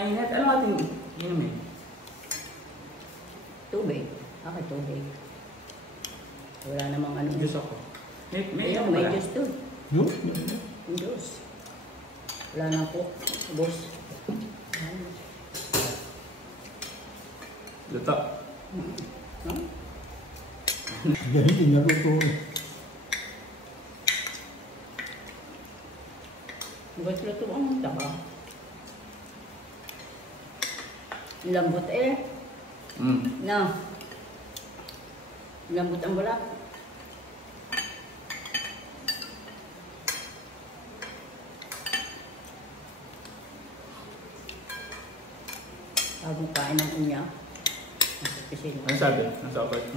Mainit. Ano ating inumin? Tubig. Okay, tubig. Wala namang ano. Juice ako. May juice to. Juice? Juice. Wala na po. Boss. Luto. Hindi na luto. Ba't luto ang taba? Lambot eh. Na. Lambot ang balat. Bagong kain ng unya. Ano sabi? Nasa office?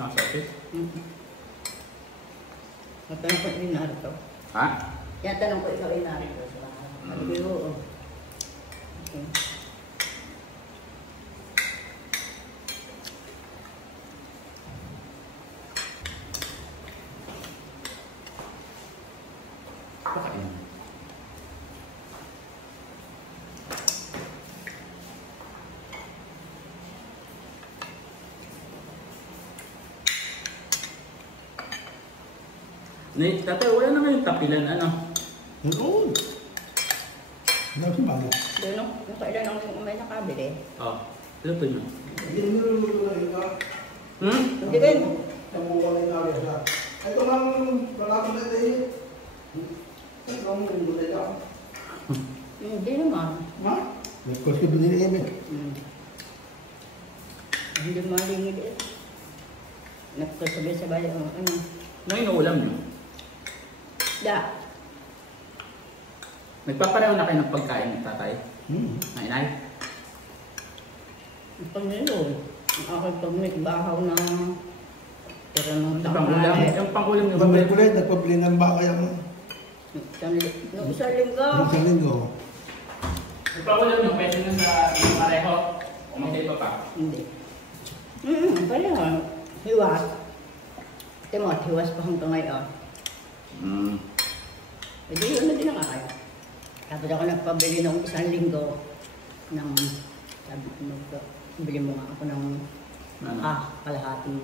Matanong ko rin narito. Ha? Kaya tanong ko ikaw rin narito. Sabi ko, oo. Okay. Tatay, wala na ngayong tapilan, ano? Noon. Nasa bali. Doon, yung kailan ang may nakabili. Oo. Luto nyo. Hindi niluluto na ito. Hindi rin. Ang mawalay na rin siya. Ito lang, malapit na ito eh. Ito lang, niluluto na ito. Hindi naman. Ha? Nagkos ka binili eh. Hindi malingid eh. Nagkasabi sa bayan, ano. Ano yung ulam nyo? Da. Nagpapareho na kayo ng pagkain ng tatay? Nainay? Ang panginoon. Ang aking pagmikbahaw na tira ng Yung pangulam? Yung pangulam nyo? Pabili-puli, nagpabili ng baka yung Nung isang linggo. isang linggo. Yung pangulam nyo, pwede nyo sa pareho? O magkaiba pa? Hindi. Pala. Hiwas. Ito mo, hiwas pa hanggang ngayon. Pwede yun na din ang akin. Tapos ako nagpabili noong isang linggo ng, sabi ko, bili mo nga ako ng kalahating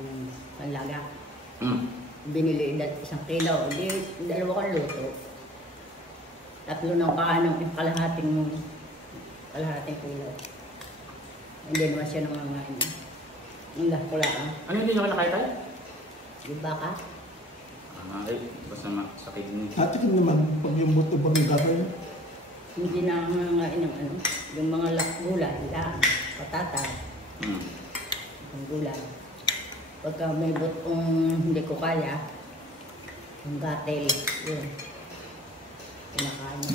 panlaga. Binili isang kilo, di dalawa kong luto. Tatlo ng kaanong kalahating kilo. Hindi naman siya nang mga ano. Ang lahat ko lang. Ano hindi nyo nakakaya tayo? Yung baka? Ay, basta sakit din. At ito naman, pag yung buto pag nagkakaroon. Hindi na nga ng ano, yung mga gulay, lang, patata, ang gulay. Pagka may butong hindi ko kaya, yung gatel, yun. Kinakain mo.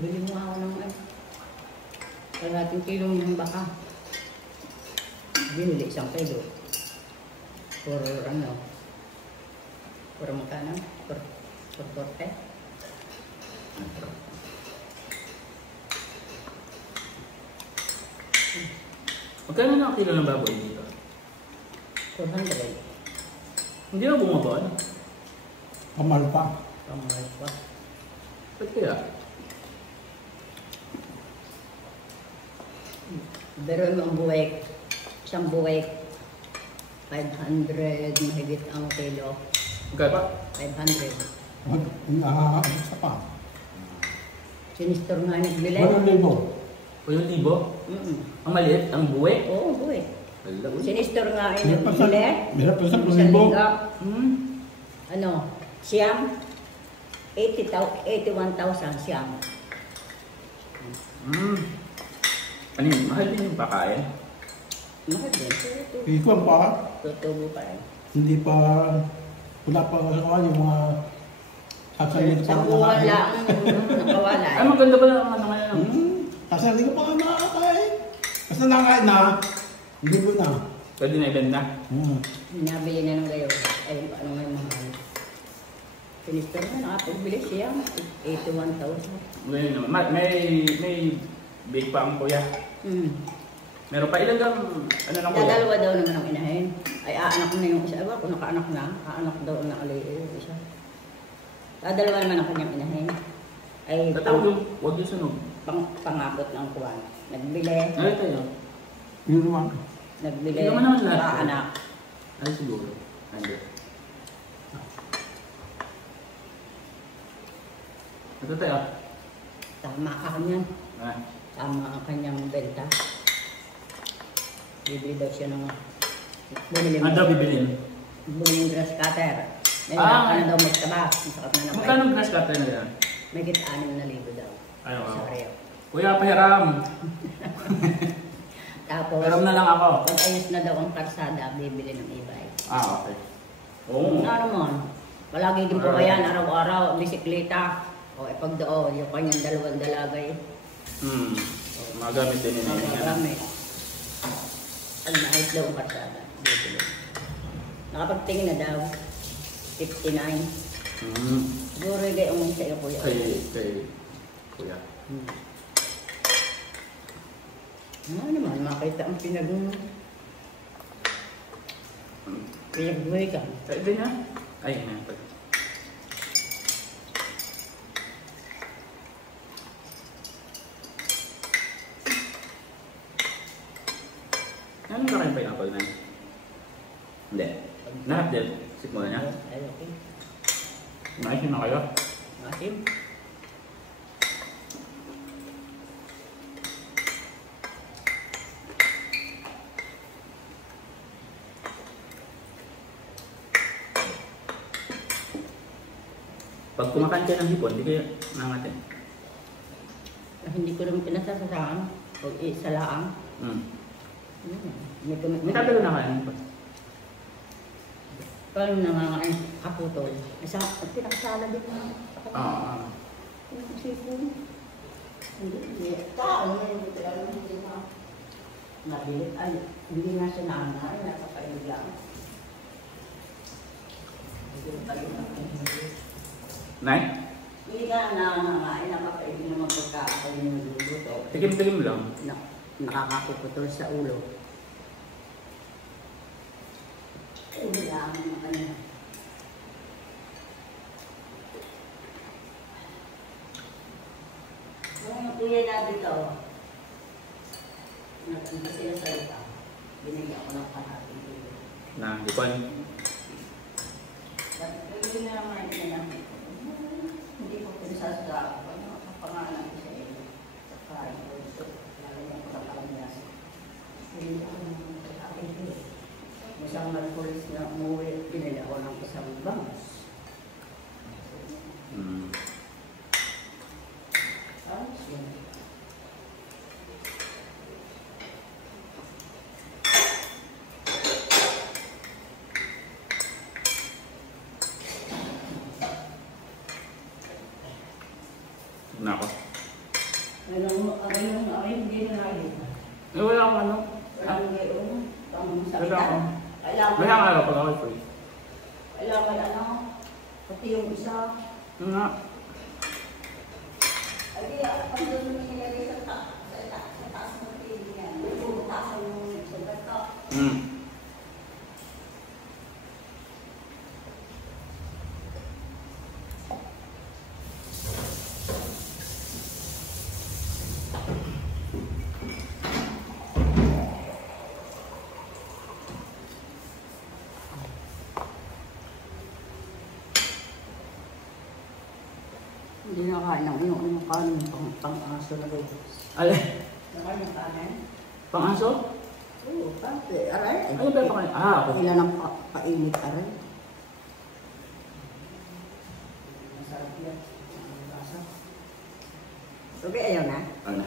Bili mo ako ng ano. Kalahating kilo ng baka. Binili isang kilo. For ano? For magkano? For 40? Magkano na ang kilo ng baboy dito? 400. Hindi na bumabon? Kamal pa. Pamahal pa. Ba't kaya? Pero ang buwek, isang buwek, 500 mahigit ang kilo. Magkano pa? 500. Isa pa. Sinistor nga nagbili. 1,000. 1,000? Ang maliit? Ang buwe? Oo, buwek. Wala. Sinistor nga ay Meron pa sa nagbili. 10,000. Ano, siyam? 81,000 siyam. Ano yun? Mahal din yung pakain? Mahal din. Ikon pa. Tutubo pa rin. Hindi pa, wala pa yung mga sasalit pa Sa buwan lang, nakawala. Ay, maganda pala ang ano ngayon. Sasalit ka pa nga makakain. Basta nakain na, hindi mo na. Pwede na ibenta? Nabili na ng gayo. Ay, ano nga yung mahal. Sinistor nga, nakapagbili siya. 81,000. Ngayon naman. May bake pa ang kuya. Meron pa ilan lang, ano na kuya? Dadalawa daw naman ang inahin. Ay, aanak na yung isa. Ewan, kung nakaanak na, aanak daw na ulit yung isa. Dadalawa naman ang kanyang inahin. Ay, Tatawag yung, huwag yung sunog. pangabot ng kuwan. Nagbili. Ay, tayo. Yun naman. Nagbili. Hindi naman naman lahat. Mga anak. Ay, siguro. Hindi. Ito tayo. Tama ka niyan. Ah. Tama ang kanyang benta. Bibili daw siya ng... Bumili mo. Ano daw bibilin? Bumili yung grass cutter. May Ah, ka ay. na daw magtaba. Masakap na naman. Magkano grass cutter na yan? May kita 6,000 daw. Ay, wow. Sa reo. Kuya, pahiram. Tapos, Pahiram na lang ako. pag ayos na daw ang karsada, bibili ng e-bike. Ah, okay. Oo. Ano naman? Palagi din po yan, araw-araw, bisikleta. O, pag doon, yung kanyang dalawang dalagay. Magamit din yun. Marami. Pag naayos daw ang karsada, bibili. Nakapagtingin na daw, 59. Siguro yung sa iyo, kuya. Kay kuya. Ano naman, makita ang pinagbuhay ka. Sa iba niya? Ay, yun. Ano ba kayong pineapple na yun? Hindi. Lahat din. Sikmula niya. Ay, okay. Nice na kayo. Masim. Pag kumakain kayo ng hipon, hindi kayo nangatin. Hindi ko naman pinasasasaan. O isa lang. May tatalo na kayo ng hipon. Paano nangangain kaputol? Isa, pinakasala din na. Oo. Sipon. Hindi. Tao na yung talaga hindi na. Nabilit. Ay, hindi nga siya nangangain. Nakapainig lang. Nay? Hindi nga nangangain. Nakapainig naman pagkakain yung luluto. Tikim-tikim lang. Nakakapuputol sa ulo. Wala ang ano. Yung kuya na dito, nagpunta sila sa ita, binigyan ko ng kalahati. Na hipon. Hindi na naman hindi ko pinasasagawa. Kapangalan ko sa iyo. Sa kain ko ito. Lalagyan ko ng kalamias. Hindi ko naman sa akin ito. Isang nagpulis na umuwi, binili ako ng isang bangus. Ayos yun. Nako. Ay, hindi na rin. Eh, wala akong ano. Walang gayon. Wala akong. Kailangan. Wala akong araw pag ako free. Kailangan ano. Pati yung isa. Nga. Ay, ang doon mo nilagay sa taas ng pili yan. Bubutasan yung sugat ko. Hindi na kain ng yung kanin pang-aso na rin. Alin? Nakain yung kanin? Pang-aso? Oo, pati. Aray. Ano ba yung pang-aso? Ah, ako. Ilan ang painit aray. Masarap yan. Ang lasa. Okay, ayaw na? Ano na?